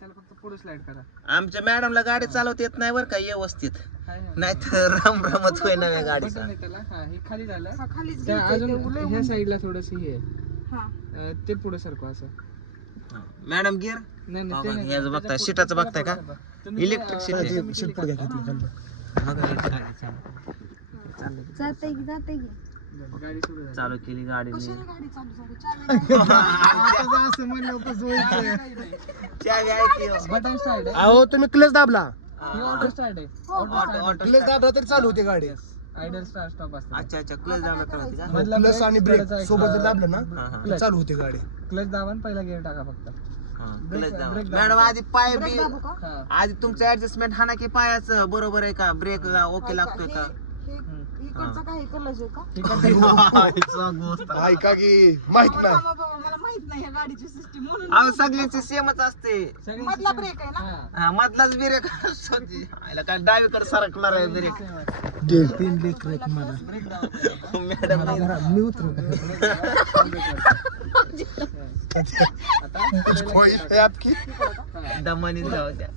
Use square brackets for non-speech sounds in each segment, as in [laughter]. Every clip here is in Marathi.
त्याला फक्त पुढे स्लाइड करा आमच्या मॅडमला गाडी चालवता येत नाही बरं का व्यवस्थित हाय. नाहीतर राम रामच होय नव्या बटन गाडीचा आहे त्याला हा हे खाली झालं हा, खालीच त्या घ्यायचंय, ते अजून ह्या होऊन- साईडला थोडस हे आहे हा. अं, ते पुढे सरकवा असं मॅडम गिअर नाही नाही ते त्याच्या बघताय, पुढं- शीटाचं बघताय का? पुढं. तुम्ही ते, Electric अं, sheet आहे. कमी केली का? जातंय की जातंय की गाडी सुरू झाली. चालू केली गाडी कशाला गाडी चालू झाली? चावी [laughs] असं म्हणलं कसं व्हायचं चावी आहे की हो? बटन स्टार्ट आहे. अहो तुम्ही क्लच दाबला. ही. ऑटो स्टार्ट आहे. ऑटो ऑटो क्लच दाबला तरी चालू होते गाडी. आयडल स्टार्ट स्टॉप असतो. अच्छा अच्छा. क्लच दाबला तर होती. का मधला आणि ब्रेक सोबत जर दाबलं ना clutch. चालू होते गाडी. क्लच दाबा आणि पहिला गिअर टाका फक्त. हा, ब्रेक- clutch दाबा. ब्रेक दाबा. मॅडम आधी पाय बी हा. आधी तुमचं ऍडजस्टमेंट हा ना की पायाचं? बरोबर आहे का? ब्रेक ओके लागतोय का? इकडचं काय कलर आहे का? ठीक [laughs] आहे ऐका की माहीत बाबा, नाही. बाबा, बाबा, मला माहीत नाही या गाडीची सिस्टीम म्हणून. अहो सगळ्यांची सेमच असते. मधला. ब्रेक आहे ना? हा. मधलाच ब्रेक काय डावीकडे सरकणार आहे ब्रेक तीन लेकर मॅडम मी उतरू आता [laughs] [laughs] होईल हे आपकी? दमानी जाऊ द्या.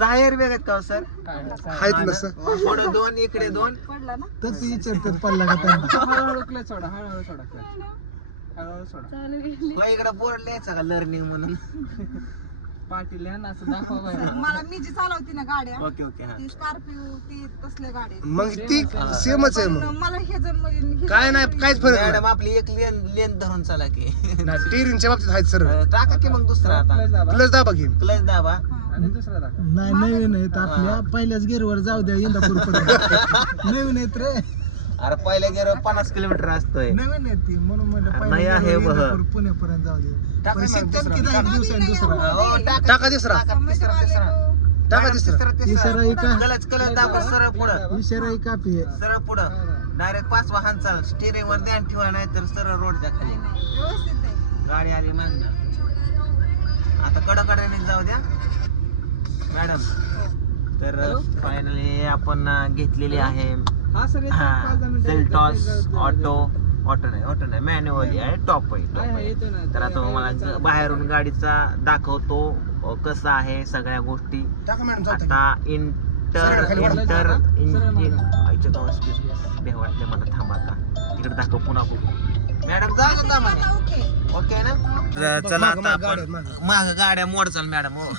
एअरबॅग आहेत का हो, सर. आहेत ना सर. पुढे दोन इकडे दोन. पडला ना? तस विचारतात पडला का हळूहळू क्लच सोडा हळूहळू सोडा क्लच हळूहळू सोडा. मग इकडे बोर्ड लिहायचा का लर्निंग म्हणून. पाठी लिहा असं दाखवा. [laughs] मला मी जी चालवते ना गाड्या. ओके ओके हा. ती स्कॉर्पिओ ती तसले गाडी. मग ती सेमच आहे मग. मला हे जर हे काय नाही काहीच फरक मॅडम आपली एक लेन लेन धरून चला की. नाही टिरिंगच्या बाबतीत आहेत सर टाका की मग दुसरा आता. क्लच दाबा. की. क्लच दाबा. आणि दुसरा दाखवा. नाही नवीन आहेत आपल्या. पहिल्याच गेअरवर जाऊ द्या इंदापूर [laughs] नवीन आहेत रे. अरे पहिल्या गेलो पन्नास किलोमीटर असतोय. नवीन आहेत ती म्हणून म्हणलं नाही आहे. पुण्यापर्यंत जाऊ दे. टाका पण मग शिकतात दुसरा. की दहा दिवसांनी दुसरा. हो, टाका. टाका तिसरा टाका तिसरा. तिसरा टाका मॅडम, तिसरा. तिसरा इका. कलच कलच दाबा सरळ पुढं. कापी आहे सरळ पुढं. डायरेक्ट पाच वाहन चाल स्टेरिंग वर ध्यान ठेवा नाही तर सरळ रोडच्या खाली व्यवस्थित आहे. गाडी आली मग आता कडकड्याने जाऊ द्या. मॅडम तर फायनली आपण घेतलेली आहे. हा हा सेल्टॉस ऑटो ऑटो नाही ऑटो नाही मॅन्युअली आहे टॉप आहे. तर आता मला बाहेरून गाडीचा दाखवतो कसं आहे सगळ्या गोष्टी. आता इंटर. Inter engine. आईच्या गावात वाटते मला थांबा तिकडे दाखव पुन्हा मॅडम जा ना आता ओके ओके ना? तर चला मागं, आता मागं आपण. गाड्या, मागं. गाड्या मोड चाल मॅडम हो.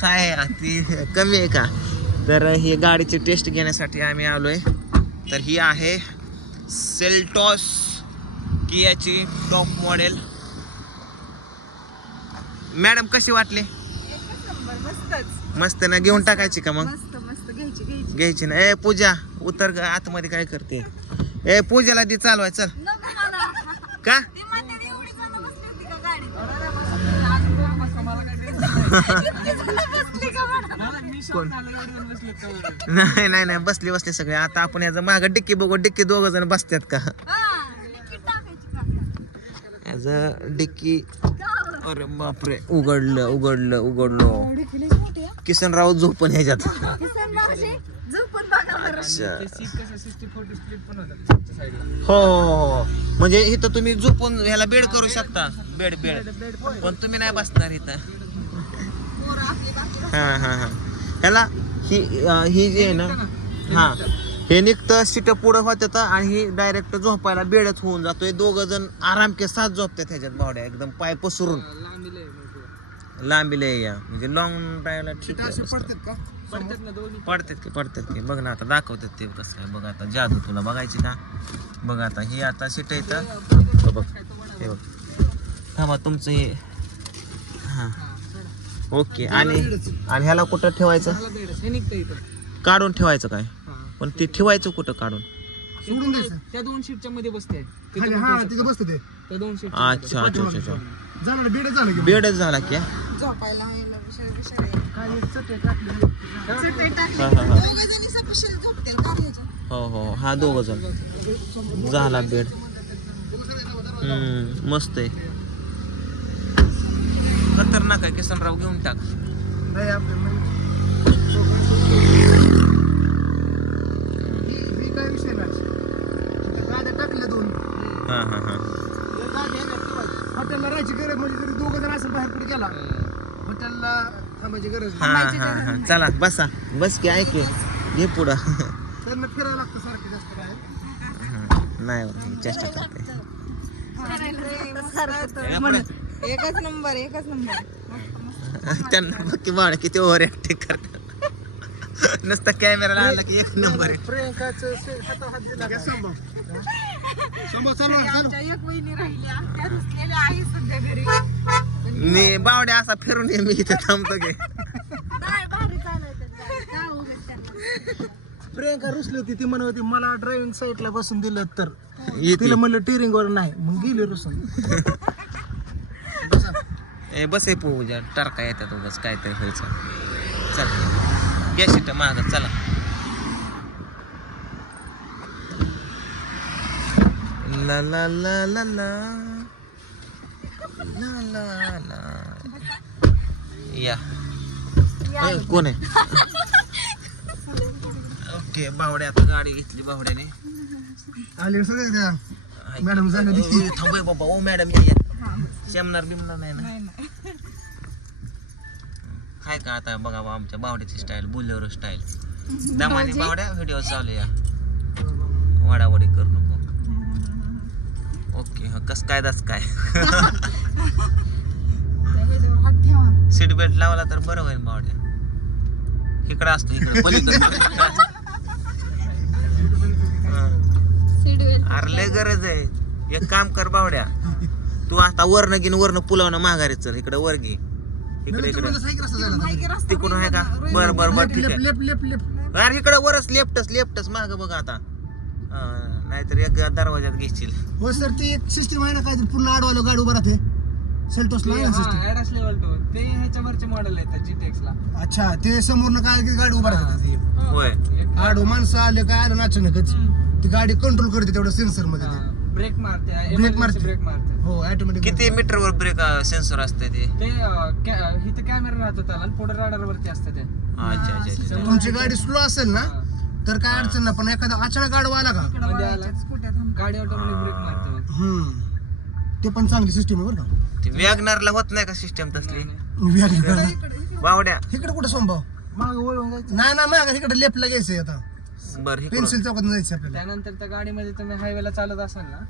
काय आहे, ती कमी आहे का? तर ही गाडीची टेस्ट घेण्यासाठी आम्ही आलोय. तर ही आहे सेल्टॉस कियाची टॉप मॉडेल. मॅडम कशी वाटली? एकच नंबर मस्तच मस्त ना घेऊन टाकायची का मग? मस्त मस्त घ्यायची घ्यायची. घ्यायची ना. ए पूजा उतर ग आतमध्ये काय करते? ए पूजाला दी चालवाय चल. का? ती म्हणते ती एवढी जण बसली होती का गाडीत? बसली का म्हणा मी शॉक आलो, एवढे जण बसले का वर? नाही नाही नाही बसली बसली सगळे. आता आपण याचं माग डिक्की बघू डिक्की दोघ जण बसतात का? हा तिकीट टाकायची का? याच डिक्की अरे बापरे. उघडलं उघडलं उघडलं. किसनराव झोपण ह्याच्यात. हो हो हो हो. म्हणजे इथं तुम्ही झोपून ह्याला बेड करू शकता. Bed bed. पण. तुम्ही नाही बसणार इथं. पोरं आपली बाकी हा हा हा. ह्याला ही ही जी आहे ना हा. हे निघतं सीट पुढं होत्यात आणि ही डायरेक्ट झोपायला बेडच होऊन जातोय. दोघ जण आराम के साथ झोपतात ह्याच्यात भावड्या एकदम पाय पसरून. लांबीला या. म्हणजे लॉंग ड्राईव्हला ठीक. पडतात का? पडतात ना दोन्ही पडतात की पडतात की. बघ ना आता दाखवतात ते कसं काय बघ आता जादू तुला बघायची का? बघ आता ही आता सीट इथं. हो बघ. हे बघ. थांबा तुमचं हे. हां. ओके. आणि आणि ह्याला कुठं ठेवायचं? काढून ठेवायचं काय. पण ते ठेवायचं कुठं काढून? सोडून द्यायचं. त्या दोन सीटच्या मध्ये बसते. खाली हा तिथं ते. त्या दोन अच्छा अच्छा अच्छा अच्छा. जाणार बेड झालं की बेडच झाला की? हा? झोपायला यायला विषय विषय आहे. काय एक चटई टाकली. चटई टाकली. हा, हा. दोघं जणी सपशेल झोपतील का ह्याच्यात? हो हो हा दोघ जण. झाला बेड. हम्म मस्त आहे. खतरनाक आहे किसनराव घेऊन टाक. नाही आपल्या गाड्या टाकल्या दोन. हा हा हा. गाड्या हॉटेलला थांबायची गरज म्हणजे जरी दोघं जण असेल बाहेर कुठे गेला हॉटेलला थांबायची गरज हा हा हा. चला बसा. बस की ऐक की. घे पुढं. त्यांना फिरायला लागतं सारखं जास्त बाहेर नाही बरं, चेष्टा करते. एकच नंबर एकच नंबर. त्यांना बाकी बाळ किती ओव्हर ऍक्टिंग करतात. नुसता कॅमेरा आणला की एक नंबर आहे. प्रियंकाचं से- स्वतः हात दिला का? संभव. संभव चालू आहे, चालू. आमच्या एक वहिनी राहिल्या त्या रुसलेल्या आहे सध्या घरी. मी बावड्या असा फिरून ये मी इथे थांबतो की. भारी उगाच त्यांना? प्रियंका रुसली होती ती म्हणत होती मला ड्रायव्हिंग साईडला बसून दिलं तर. येते. तिला म्हणलं टिअरिंग वर नाही. मग गेली रुसून. ए बस आहे पूजा टारका येतात उगाच काहीतरी व्हायचं. चल. घ्या शिट माग चला. ला ला ला ला ला. ला ला ला. या. कोण आहे? ओके बावड्या आता गाडी घेतली बावड्याने. आले सगळे त्या. मॅडम झालं थांबय बाबा. ओ मॅडम या शेमणार बिमणार नाही ना? काय का आता बघा बा आमच्या बावड्याची स्टाईल बोलेरो स्टाईल दमानी बावड्या व्हिडिओ चालू या. वाडावडी करू नको. [laughs] ओके हा कस काय दस काय? हात ठेवा सीट बेल्ट लावला तर बरं होईल बावड्या. इकडं असतो इकडं. पलीकडं [laughs] हा. अरे लय गरज आहे. एक काम कर बावड्या. तू आता वरनं घेऊन वरनं पुलावनं माघारी चल. इकडं वर घे. इकडे रस्ता तिकडून आहे का? बर बर बर ठीक आहे. लेप लेप लेप अरे इकडे वरच लेफ्टच लेफ्टच माग बघ आता. हा, नाहीतर एक दरवाजात घेशील. हो सर ते एक सिस्टीम आहे ना काय पूर्ण आडवायला गाडी उभा राहते. सेल्टोसला आहे ना सिस्टीम ऍडस लेवल टू ते ह्याच्यावरचे मॉडेल आहेत ला. अच्छा ते समोरनं काय की गाडी उभा राहते होय. आडो माणसं आले काय आलं ना अचानकच. ती गाडी कंट्रोल करते तेवढं सेन्सरमध्ये ते. ब्रेक मारते Brake मारते. ब्रेक मारते. हो ऑटोमॅटिक किती मीटरवर ब्रेक सेन्सर असते ते? ते इथं कॅमेरा राहतो त्याला आणि पुढे राडार वरती असतं ते. अच्छा अच्छा अच्छा तुमची गाडी स्लो असेल ना. तर काय अडचण नाही पण एखादा अचानक आडवा आला का? मध्ये आला स्कूटर थांब गाडी ऑटोमॅटिक ब्रेक मारते मग. हम्म. ते पण चांगली सिस्टीम आहे बरं का. ते वॅगनरला होत नाही का सिस्टम तसली? इकडे बावड्या कुठं संभव माग वळून जायचं. नाही ना माग इकडे लेफ्टला घ्यायचंय आता. बर पेन्सिल चौकात जायचं आपल्याला. त्यानंतर त्या गाडीमध्ये तुम्ही हायवेला चालत असाल ना.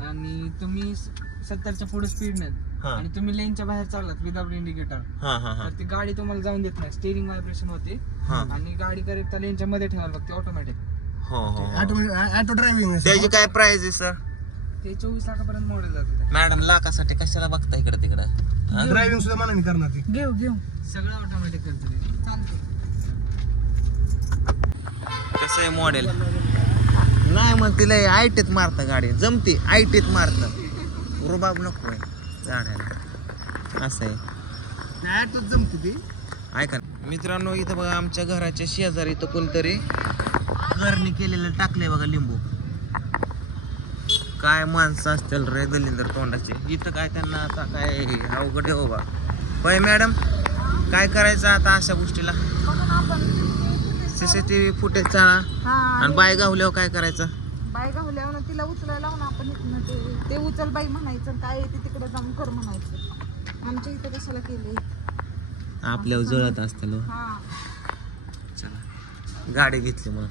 आणि तुम्ही सत्तरच्या पुढे स्पीड हा. आणि तुम्ही लेनच्या बाहेर चाललात विदाउट इंडिकेटर हा हा हा. तर ती गाडी तुम्हाला जाऊन देत नाही. स्टेरिंग व्हायब्रेशन होते. हा. आणि गाडी करेक्ट लेनच्या मध्ये ठेवायला लागते ऑटोमॅटिक हो हो हो. ऑटोमॅटिक ऑटो ड्रायव्हिंग त्याची काय प्राइस आहे सर ते चोवीस लाखापर्यंत मॉडेल जाते मॅडम लाखासाठी कशाला बघता इकडे तिकडं? ड्रायव्हिंग सुद्धा मनाने करणार ती. घेऊ घेऊ सगळं ऑटोमॅटिक करते. ते. चालते कसं आहे मॉडेल नाही मग तिला आयटीत मारतं गाडी. जमते आयटीत मारतं. रुबाब नको आहे. गाड्याला असं आहे. ऑटोच जमते ती. ऐका ना. मित्रांनो इथं बघा आमच्या घराच्या शेजारी इथं कोणतरी घरनी केलेलं टाकले बघा लिंबू. काय माणसं असतील रे दलिंदर तोंडाचे. इथं काय त्यांना आता काय अवघड हो बा. होय मॅडम काय करायचं आता अशा गोष्टीला? सीसीटीव्ही फुटेज चाळा हा आणि बाय गावल्यावर काय करायचं? बाय गावल्यावर तिला उचलायला लावून आपण इथनं ते ते उचल बाई म्हणायचं आणि काय येते तिकडे जाऊन कर म्हणायचं. आमच्या इथे कशाला केले आपल्यावर जळत असतं हा. चला. गाडी घेतली मग